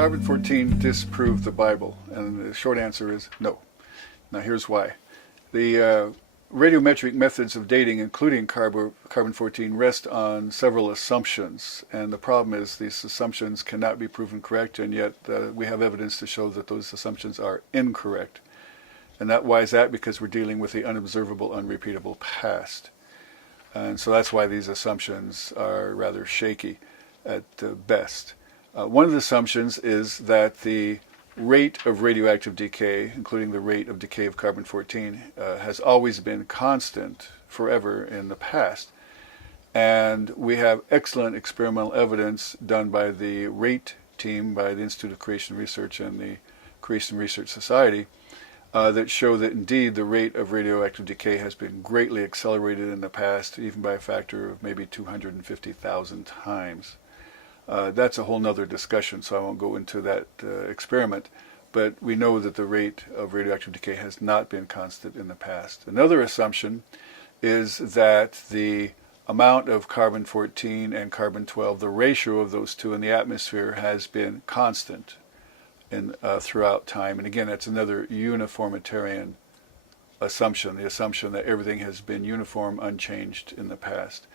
Carbon-14 disproved the Bible? And the short answer is no. Now here's why. The radiometric methods of dating, including carbon-14, rest on several assumptions. And the problem is these assumptions cannot be proven correct, and yet we have evidence to show that those assumptions are incorrect. And why is that? Because we're dealing with the unobservable, unrepeatable past. And so that's why these assumptions are rather shaky at best. One of the assumptions is that the rate of radioactive decay, including the rate of decay of carbon-14, has always been constant forever in the past. And we have excellent experimental evidence done by the RATE team, by the Institute of Creation Research and the Creation Research Society, that show that indeed the rate of radioactive decay has been greatly accelerated in the past, even by a factor of maybe 250,000 times. That's a whole nother discussion, so I won't go into that experiment, but we know that the rate of radioactive decay has not been constant in the past. Another assumption is that the amount of carbon-14 and carbon-12, the ratio of those two in the atmosphere, has been constant throughout time. And again, that's another uniformitarian assumption, the assumption that everything has been uniform, unchanged in the past.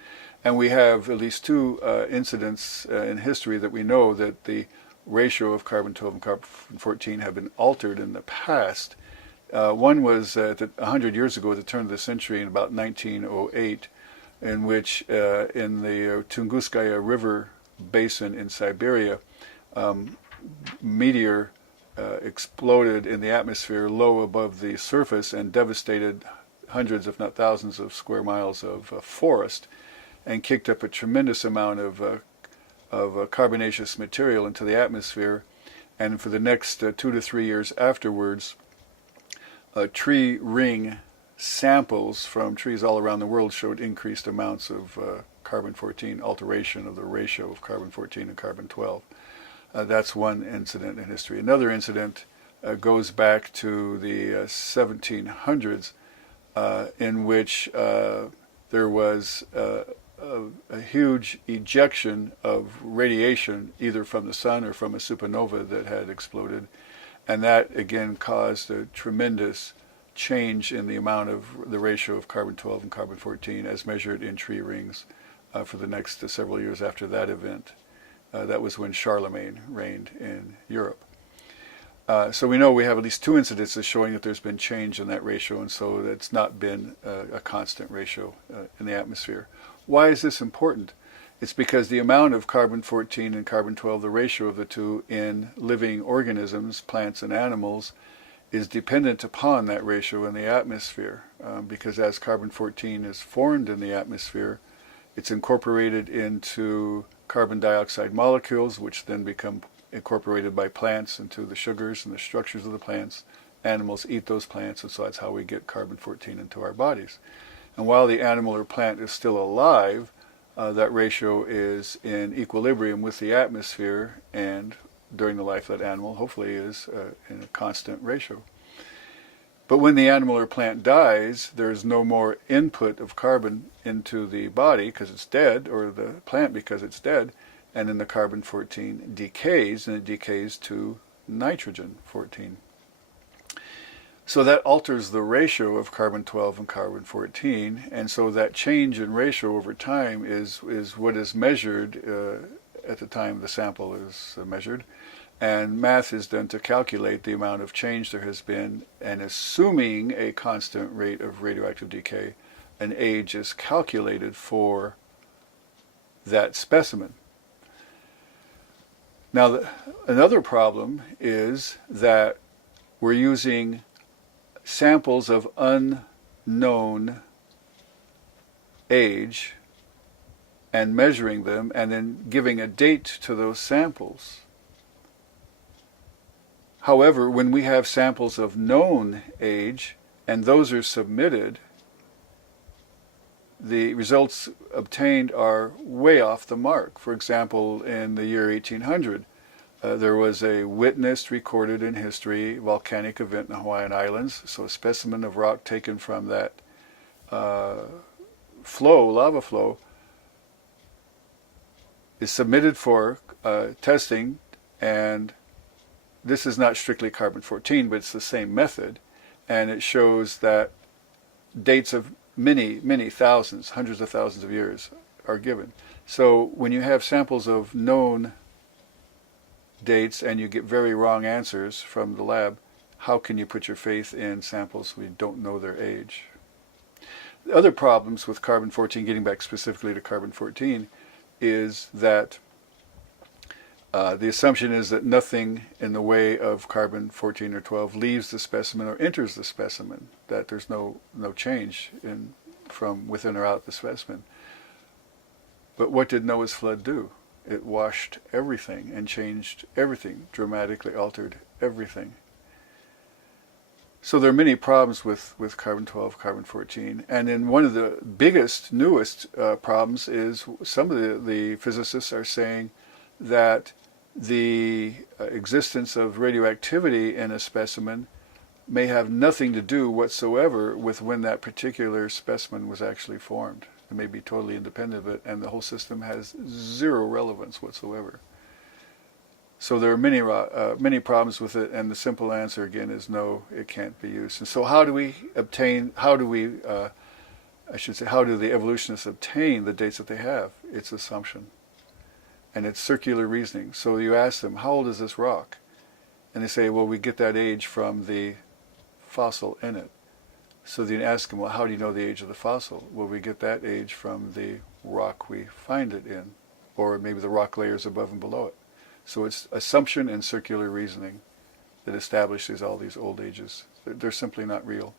And we have at least two incidents in history that we know that the ratio of carbon-12 and carbon-14 have been altered in the past. One was 100 years ago, at the turn of the century, in about 1908, in which in the Tunguskaya River basin in Siberia, meteor exploded in the atmosphere low above the surface and devastated hundreds, if not thousands, of square miles of forest, and kicked up a tremendous amount of carbonaceous material into the atmosphere. And for the next 2 to 3 years afterwards, tree ring samples from trees all around the world showed increased amounts of carbon-14, alteration of the ratio of carbon-14 and carbon-12. That's one incident in history. Another incident goes back to the 1700s, in which there was a huge ejection of radiation, either from the sun or from a supernova that had exploded, and that again caused a tremendous change in the amount of the ratio of carbon-12 and carbon-14 as measured in tree rings for the next several years after that event. That was when Charlemagne reigned in Europe. So we know we have at least two incidences showing that there's been change in that ratio, and so it's not been a constant ratio in the atmosphere. Why is this important? It's because the amount of carbon-14 and carbon-12, the ratio of the two in living organisms, plants and animals, is dependent upon that ratio in the atmosphere. Because as carbon-14 is formed in the atmosphere, it's incorporated into carbon dioxide molecules, which then become incorporated by plants into the sugars and the structures of the plants. Animals eat those plants, and so that's how we get carbon-14 into our bodies. And while the animal or plant is still alive, that ratio is in equilibrium with the atmosphere, and during the life of that animal, hopefully is in a constant ratio. But when the animal or plant dies, there's no more input of carbon into the body because it's dead, or the plant because it's dead, and then the carbon-14 decays, and it decays to nitrogen-14. So that alters the ratio of carbon-12 and carbon-14, and so that change in ratio over time is what is measured at the time the sample is measured. And math is done to calculate the amount of change there has been, and assuming a constant rate of radioactive decay, an age is calculated for that specimen. Now, another problem is that we're using samples of unknown age and measuring them and then giving a date to those samples. However, when we have samples of known age and those are submitted, the results obtained are way off the mark. For example, in the year 1800, there was a witnessed, recorded in history, volcanic event in the Hawaiian Islands. So a specimen of rock taken from that lava flow, is submitted for testing, and this is not strictly carbon-14, but it's the same method, and it shows that dates of many, many thousands, hundreds of thousands of years are given. So when you have samples of known dates and you get very wrong answers from the lab, how can you put your faith in samples we don't know their age? The other problems with carbon-14, getting back specifically to carbon-14, is that the assumption is that nothing in the way of carbon-14 or 12 leaves the specimen or enters the specimen, that there's no change from within or out the specimen. But what did Noah's flood do? It washed everything and changed everything, dramatically altered everything. So there are many problems with carbon-12, carbon-14. And then one of the biggest, newest problems is some of the physicists are saying that the existence of radioactivity in a specimen may have nothing to do whatsoever with when that particular specimen was actually formed. It may be totally independent of it, and the whole system has zero relevance whatsoever. So there are many problems with it, and the simple answer again is no, it can't be used. And so how do the evolutionists obtain the dates that they have? It's assumption. And it's circular reasoning. So you ask them, how old is this rock? And they say, well, we get that age from the fossil in it. So then you ask them, well, how do you know the age of the fossil? Well, we get that age from the rock we find it in, or maybe the rock layers above and below it. So it's assumption and circular reasoning that establishes all these old ages. They're simply not real.